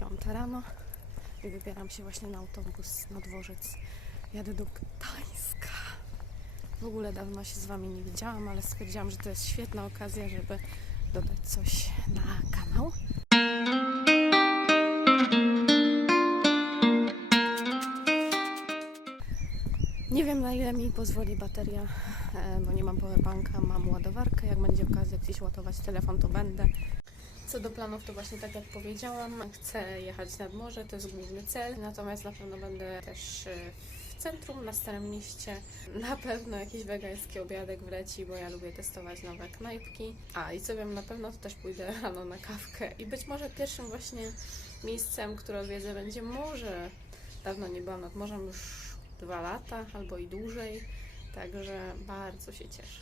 5 rano i wybieram się właśnie na autobus na dworzec. Jadę do Gdańska. W ogóle dawno się z Wami nie widziałam, ale stwierdziłam, że to jest świetna okazja, żeby dodać coś na kanał. Nie wiem na ile mi pozwoli bateria, e, bo nie mam powerbanka, mam ładowarkę. Jak będzie okazja gdzieś ładować telefon, to będę. Co do planów, to właśnie tak jak powiedziałam, chcę jechać nad morze, to jest główny cel, natomiast na pewno będę też e, w centrum, na Starym Mieście. Na pewno jakiś wegański obiadek wleci, bo ja lubię testować nowe knajpki. A i co wiem, na pewno to też pójdę rano na kawkę i być może pierwszym właśnie miejscem, które odwiedzę będzie morze. Dawno nie byłam nad morzem, już dwa lata albo i dłużej, także bardzo się cieszę.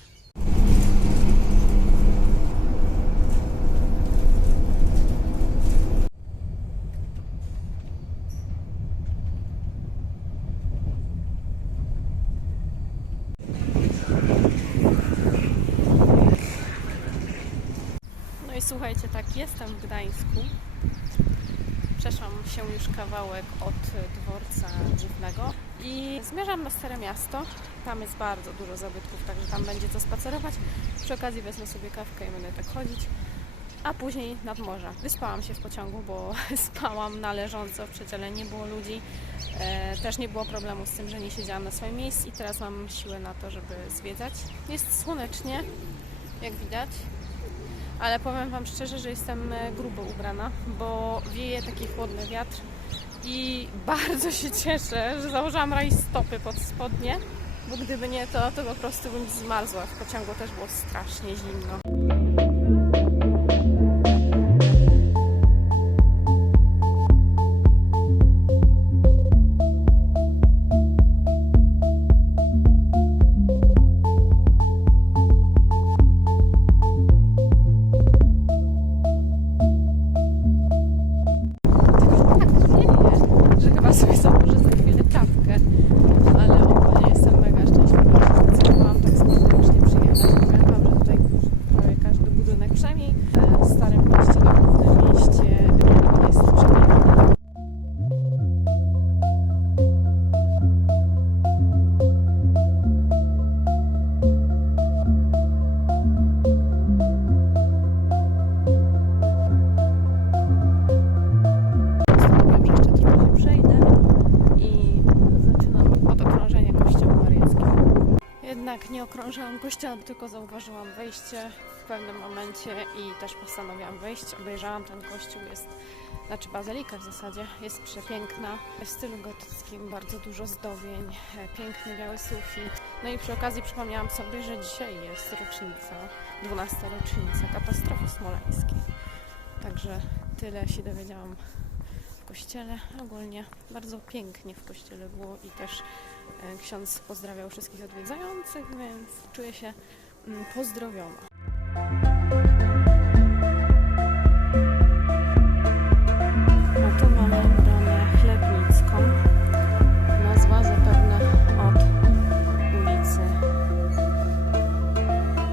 Słuchajcie, tak, jestem w Gdańsku. Przeszłam się już kawałek od dworca głównego i zmierzam na Stare Miasto. Tam jest bardzo dużo zabytków, także tam będzie co spacerować. Przy okazji wezmę sobie kawkę i będę tak chodzić. A później nad morze. Wyspałam się w pociągu, bo spałam na leżąco, w przedziale nie było ludzi. E, też nie było problemu z tym, że nie siedziałam na swoim miejscu i teraz mam siłę na to, żeby zwiedzać. Jest słonecznie, jak widać. Ale powiem Wam szczerze, że jestem e, grubo ubrana, bo wieje taki chłodny wiatr i bardzo się cieszę, że założyłam stopy pod spodnie, bo gdyby nie to, to po prostu bym zmarzła. W pociągu też było strasznie zimno. Okrążyłam kościoła, tylko zauważyłam wejście w pewnym momencie i też postanowiłam wejść. Obejrzałam ten kościół, jest, znaczy bazylika w zasadzie, jest przepiękna. W stylu gotyckim bardzo dużo zdobień, e, piękny biały sufit. No i przy okazji przypomniałam sobie, że dzisiaj jest rocznica, 12 rocznica katastrofy smoleńskiej. Także tyle się dowiedziałam w kościele. Ogólnie bardzo pięknie w kościele było i też ksiądz pozdrawiał wszystkich odwiedzających, więc czuję się mm, pozdrowiona. A tu mamy bramę chlebnicką. Nazwa zapewne od ulicy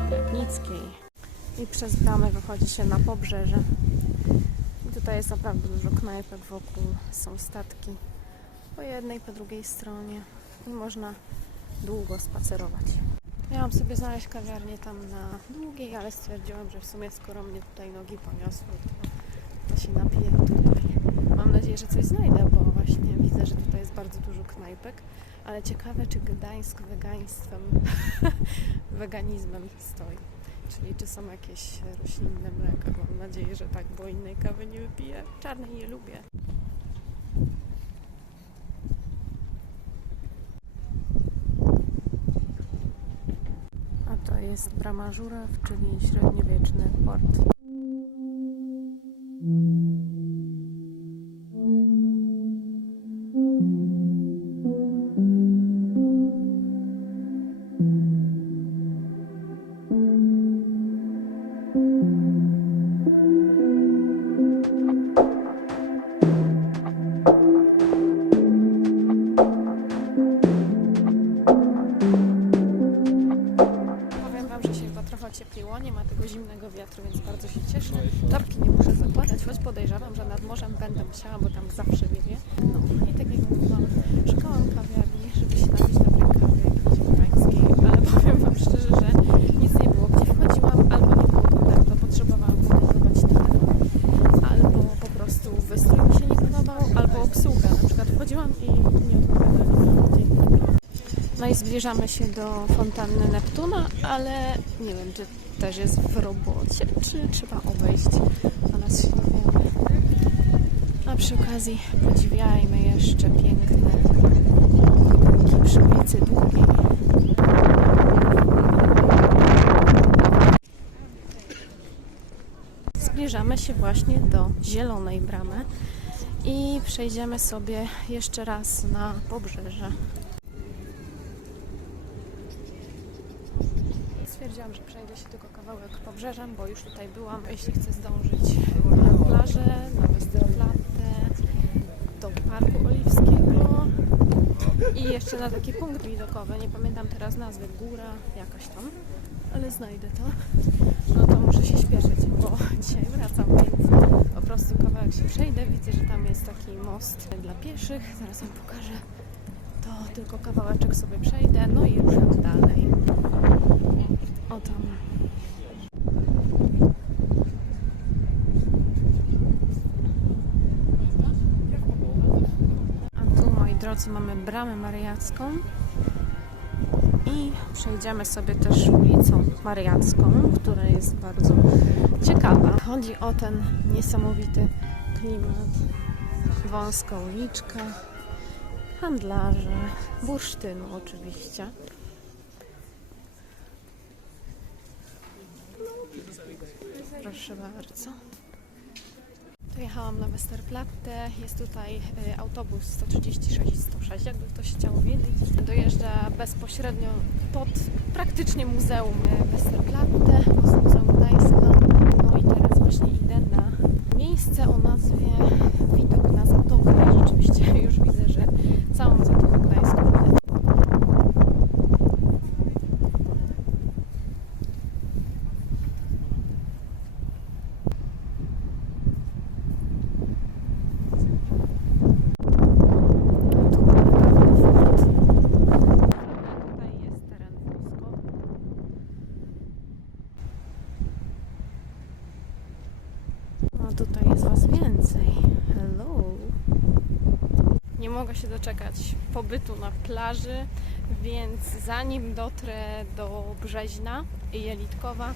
Chlebnickiej. I przez bramę wychodzi się na pobrzeże. I tutaj jest naprawdę dużo knajpek wokół, są statki po jednej, po drugiej stronie i można długo spacerować. Miałam sobie znaleźć kawiarnię tam na długiej, ale stwierdziłam, że w sumie skoro mnie tutaj nogi poniosły, to, to się napiję tutaj. Mam nadzieję, że coś znajdę, bo właśnie widzę, że tutaj jest bardzo dużo knajpek, ale ciekawe, czy Gdańsk wegaństwem, weganizmem stoi. Czyli czy są jakieś roślinne mleka? Mam nadzieję, że tak, bo innej kawy nie wypiję. Czarnej nie lubię. A to jest brama Żuraw, czyli średniowieczny port. Morzem będę musiała, bo tam zawsze wieje. No i tak jak mówiłam, szukałam kawiarni, żeby się napić dobrej kawy jakiejś gdańskiej, ale powiem Wam szczerze, że nic nie było. Gdzie wchodziłam, albo nie było kontaktu, potrzebowałam kontaktować telefon, albo po prostu wystrój mi się nie podobał, albo obsługa. Na przykład wchodziłam i nie dobry. No i zbliżamy się do fontanny Neptuna, ale nie wiem, czy też jest w robocie, czy trzeba obejść, a nas się. Przy okazji podziwiajmy jeszcze piękne budynki przy ulicy Długiej. Zbliżamy się właśnie do Zielonej Bramy i przejdziemy sobie jeszcze raz na pobrzeże. Stwierdziłam, że przejdę się tylko kawałek pobrzeżem, bo już tutaj byłam. Jeśli chcę zdążyć na plażę, na Westerplatte, do Parku Oliwskiego i jeszcze na taki punkt widokowy. Nie pamiętam teraz nazwy, góra jakaś tam, ale znajdę to. No to muszę się śpieszyć, bo dzisiaj wracam, więc po prostu kawałek się przejdę. Widzę, że tam jest taki most dla pieszych. Zaraz Wam pokażę. To tylko kawałeczek sobie przejdę, no i ruszam dalej. O tam. A mamy bramę mariacką i przejdziemy sobie też ulicą mariacką, która jest bardzo ciekawa. Chodzi o ten niesamowity klimat. Wąska uliczka, handlarze, bursztynu oczywiście. Proszę bardzo. Dojechałam na Westerplatte. Jest tutaj y, autobus 136 i 106, jakby ktoś chciał wiedzieć. Dojeżdża bezpośrednio pod praktycznie muzeum y, Westerplatte, Muzeum Gdańska. No i teraz właśnie idę na miejsce o nazwie Widok na Zatokę. Rzeczywiście już widzę, że całą Zatokę Gdańską widzę. Tu mamy dawny fort. Tutaj jest teren wojskowy. No tutaj jest Was więcej. Hello. Nie mogę się doczekać pobytu na plaży, więc zanim dotrę do Brzeźna i Jelitkowa,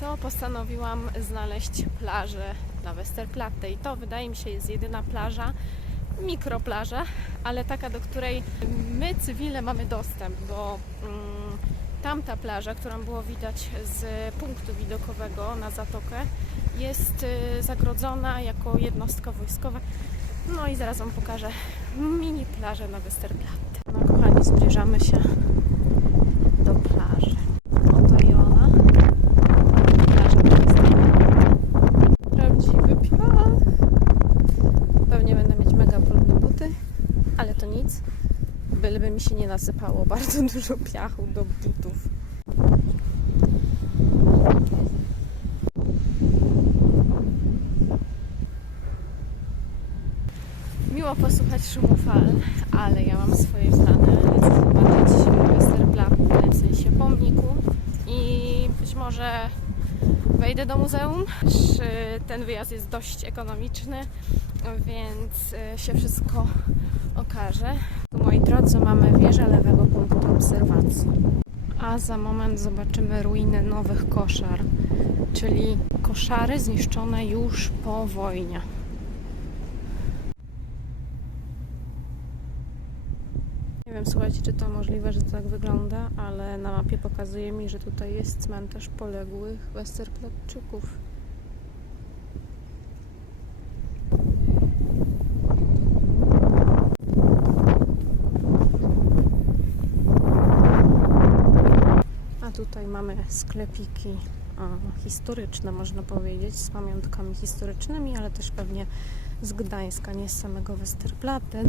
to postanowiłam znaleźć plażę na Westerplatte. I to wydaje mi się jest jedyna plaża, mikroplaża, ale taka, do której my cywile mamy dostęp, bo mm, tamta plaża, którą było widać z punktu widokowego na zatokę, jest y, zagrodzona jako jednostka wojskowa. No i zaraz Wam pokażę mini plażę na Westerplatte. No kochani, zbliżamy się do plaży. Oto i ona. Plaża na Westerplatte. Prawdziwy piach. Pewnie będę mieć mega brudne buty, ale to nic. Byleby mi się nie nasypało bardzo dużo piachu do butów. Posłuchać szumu fal, ale ja mam swoje plany. Lecę zobaczyć Westerplatte, w sensie pomniku i być może wejdę do muzeum. Ten wyjazd jest dość ekonomiczny, więc y, się wszystko okaże. Tu, moi drodzy, mamy wieżę lewego punktu obserwacji. A za moment zobaczymy ruiny nowych koszar, czyli koszary zniszczone już po wojnie. Nie wiem, słuchajcie, czy to możliwe, że to tak wygląda, ale na mapie pokazuje mi, że tutaj jest cmentarz poległych Westerplatczyków. A tutaj mamy sklepiki historyczne, można powiedzieć, z pamiątkami historycznymi, ale też pewnie z Gdańska, nie z samego Westerplatte.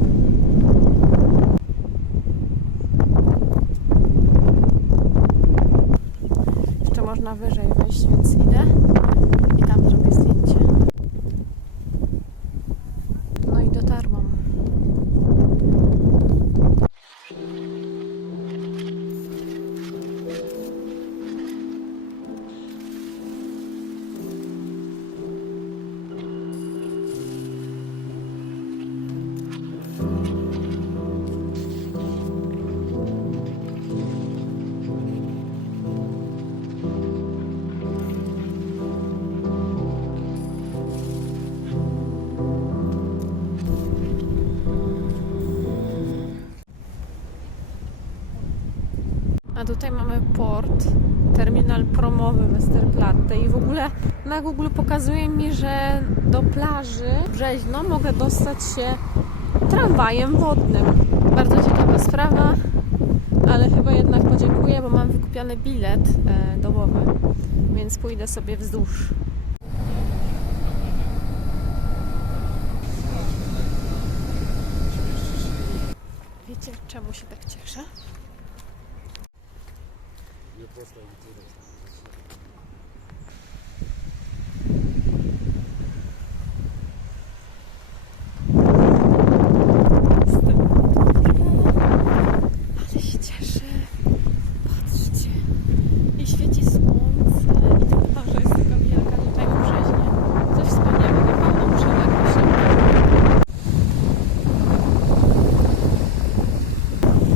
Jeszcze można wyżej Tutaj mamy port, terminal promowy Westerplatte i w ogóle na Google pokazuje mi, że do plaży Brzeźno mogę dostać się tramwajem wodnym. Bardzo ciekawa sprawa, ale chyba jednak podziękuję, bo mam wykupiony bilet e, dobowy, więc pójdę sobie wzdłuż. Wiecie, czemu się tak cieszę? Z tym. Ale się cieszę. Patrzcie. I świeci słońce. I ta plaża jest taka wielka tutaj w Brzeźnie. Coś wspaniałego. Pełno przelewów się.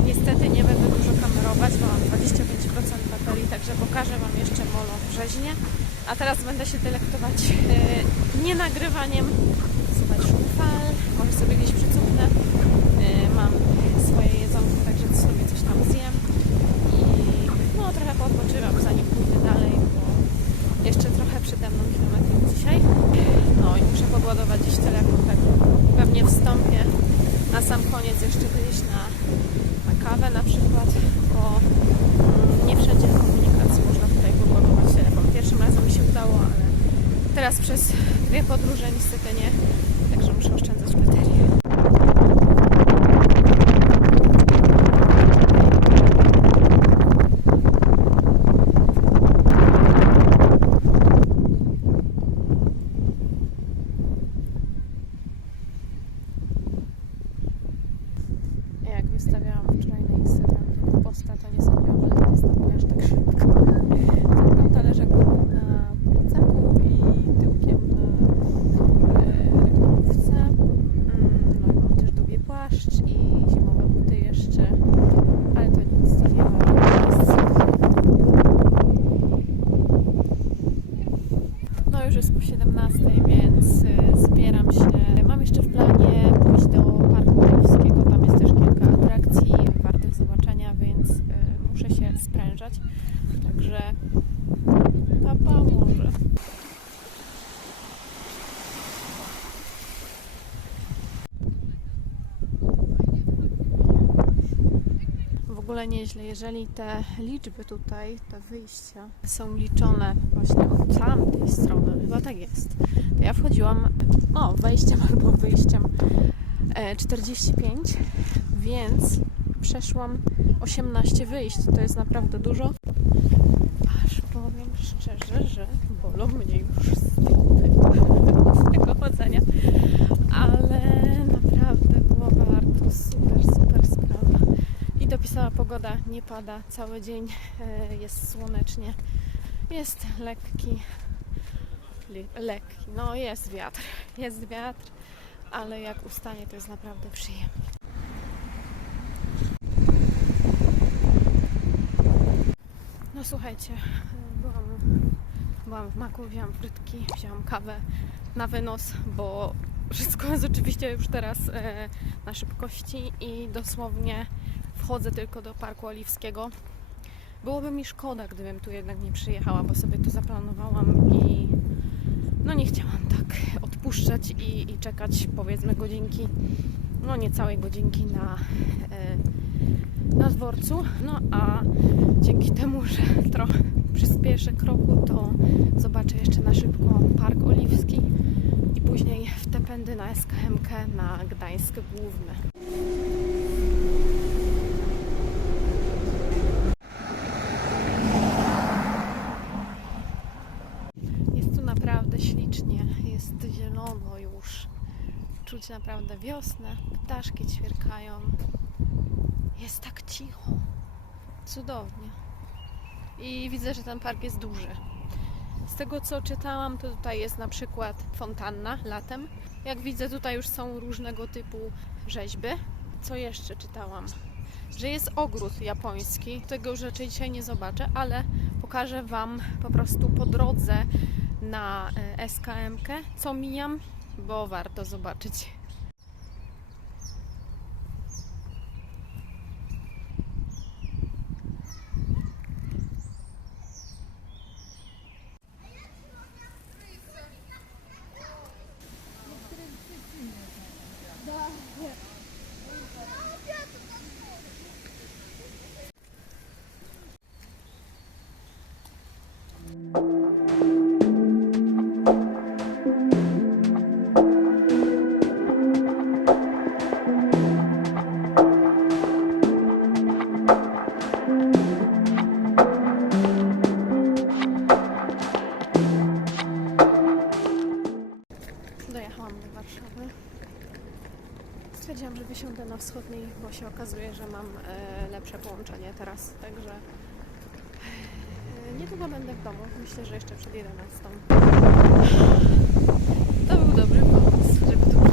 Niestety nie będę dużo kamerować, bo mam 25% baterii, także pokażę Wam jeszcze molo w Brzeźnie. A teraz będę się e, nie nagrywaniem, słuchać szum fal, może sobie gdzieś przycupnę. E, mam swoje jedzonko, także sobie coś tam zjem i no trochę poodpoczywam zanim pójdę dalej, bo jeszcze trochę przede mną kilometrów dzisiaj. No i muszę podładować gdzieś telefon, tak pewnie wstąpię na sam koniec jeszcze gdzieś na, na kawę na przykład, bo mm, nie wszędzie komunikacji można tutaj podładować telefon. Pierwszym razem mi się udało, ale teraz przez dwie podróże niestety nie, także muszę oszczędzać baterię. Jak wystawiałam wczoraj na Instagram posta, to nie sądziłam, że to jest na aż tak szybko. Mam talerze głównym na plecaku i tyłkiem na e, reklamówce. Mm, No i mam też długi płaszcz i zimowe buty jeszcze, ale to nic, to nie ma miejsca. No już jest po 17, więc y, zbieram się. Mam jeszcze w planie pójść do Parku Orłowskiego. Tam jest też kilka atrakcji wartych zobaczenia, więc y, muszę się sprężać. Także papa może. W ogóle nieźle, jeżeli te liczby tutaj, te wyjścia są liczone właśnie od tamtej strony, chyba tak jest. To ja wchodziłam, o, wejściem albo wyjściem e, 45, więc przeszłam 18 wyjść. To jest naprawdę dużo. Aż powiem szczerze, że bolą mnie już z tego chodzenia. Ale naprawdę było warto. Super, super sprawa. I dopisała pogoda, nie pada cały dzień, e, jest słonecznie, jest lekki, lekki, no jest wiatr, jest wiatr, ale jak ustanie to jest naprawdę przyjemnie. No słuchajcie, byłam, byłam w maku, wzięłam frytki, wzięłam kawę na wynos, bo wszystko jest oczywiście już teraz e, na szybkości i dosłownie wchodzę tylko do Parku Oliwskiego. Byłoby mi szkoda, gdybym tu jednak nie przyjechała, bo sobie to zaplanowałam i no nie chciałam tak odpuszczać i, i czekać powiedzmy godzinki, no nie całej godzinki na, e, na dworcu. No a dzięki temu, że trochę przyspieszę kroku, to zobaczę jeszcze na szybko Park Oliwski i później w te pędy na SKMK na Gdańsk Główny. Jest tu naprawdę ślicznie, jest zielono już. Czuć naprawdę wiosnę, ptaszki ćwierkają. Jest tak cicho. Cudownie. I widzę, że ten park jest duży. Z tego co czytałam, to tutaj jest na przykład fontanna latem. Jak widzę, tutaj już są różnego typu rzeźby. Co jeszcze czytałam? Że jest ogród japoński. Tego już raczej dzisiaj nie zobaczę, ale pokażę Wam po prostu po drodze na e, SKMK, co mijam, bo warto zobaczyć. piękny. Stwierdziłam, że wysiądę na wschodniej, bo się okazuje, że mam e, lepsze połączenie teraz, także e, niedługo będę w domu. Myślę, że jeszcze przed 11. To był dobry pomysł, żeby tu